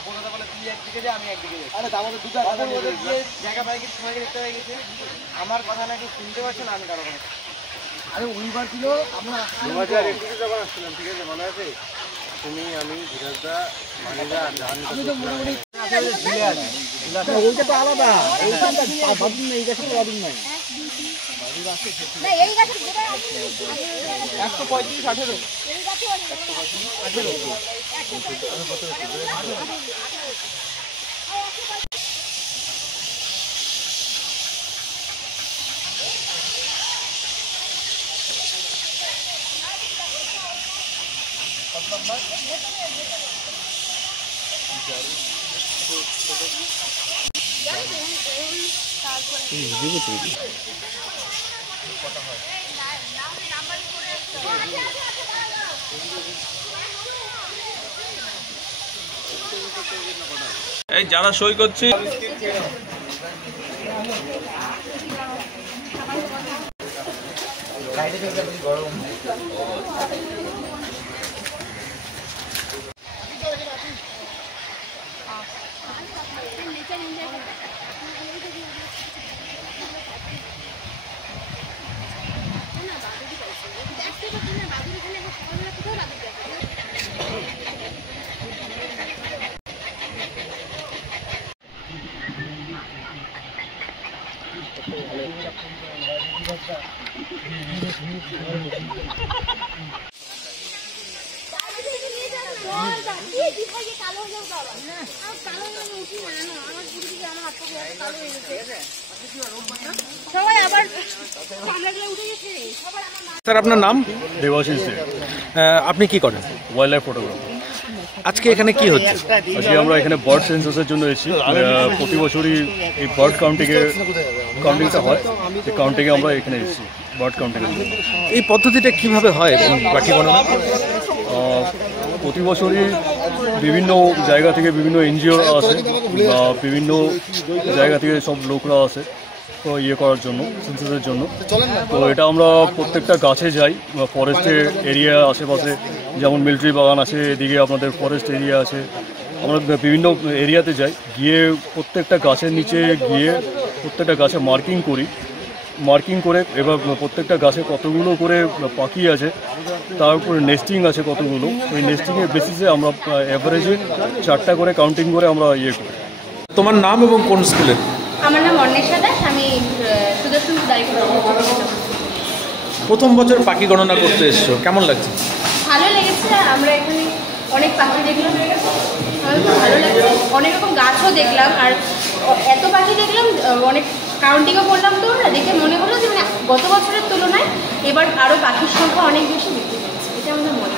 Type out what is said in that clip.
অপরতা বলে তুই একদিকে যা আমি একদিকে যাই। আরে তাহলে দুটো জায়গা পাই গেছে, সবাইকে দেখতে পাই গেছে। আমার কথা নাকি শুনতে পাচ্ছে না, আমি কারো কথা। আরে ওইবার ছিল আমরা 2021 যখন আসছিলাম, ঠিক আছে মনে আছে? তুমি, আমি, ধীরাজদা, মানিদা আর জাহান ঝিলে আছে। ওইটা তো আলাদা, এইখানটা বাদুন নেই, এই গাছে তো বাদুন নাই। না এই গাছে যেটা আছে 135 18 এই গাছে 18 এই যারা সই করছে গরম। স্যার আপনার নাম? দেবাশিস দে। আপনি কি করেন? Wild life photographer. আজকে এখানে কি হচ্ছে? আজকে আমরা এখানে বার্ড সেন্সাসের জন্য এসেছি। প্রতি বছরই এই বার্ড কাউন্টিংটা হয়, এই কাউন্টিংয়ে আমরা এখানে এসেছি বার্ড কাউন্টিংয়ের জন্য। এই পদ্ধতিটা কিভাবে হয় পাখি গণনা? প্রতি বছরই বিভিন্ন জায়গা থেকে বিভিন্ন এনজিও আসে বা বিভিন্ন জায়গা থেকে সব লোকরা আসে তো করার জন্য, সেন্সাসের জন্য। তো এটা আমরা প্রত্যেকটা গাছে যাই, ফরেস্টের এরিয়া আশেপাশে, যেমন মিলিটারি বাগান আছে, এদিকে আপনাদের ফরেস্ট এরিয়া আছে, আমরা বিভিন্ন এরিয়াতে যাই, গিয়ে প্রত্যেকটা গাছের নিচে গিয়ে প্রত্যেকটা গাছে মার্কিং করে এবার প্রত্যেকটা গাছে কতগুলো করে পাখি আছে, তার উপরে নেস্টিং আছে কতগুলো, ওই নেস্টিংয়ের বেসিসে আমরা অ্যাভারেজে 4টা করে কাউন্টিং করে আমরা করি। তোমার নাম এবং কোন স্কুলে? আমার নাম অন্বেষা দাস, আমি সুদর্শন দায়িত্ব। প্রথম বছর পাখি গণনা করতে এসছো, কেমন লাগছে? ভালো লেগেছে, আমরা এখানে অনেক পাখি দেখলাম, আমার খুব ভালো লাগছে। অনেক রকম গাছও দেখলাম, আর এত পাখি দেখলাম, অনেক কাউন্টিংও করলাম, তো ওরা দেখে মনে হলো যে মানে গত বছরের তুলনায় এবার আরও পাখির সংখ্যা অনেক বেশি বৃদ্ধি পেয়েছে, এটা আমাদের মনে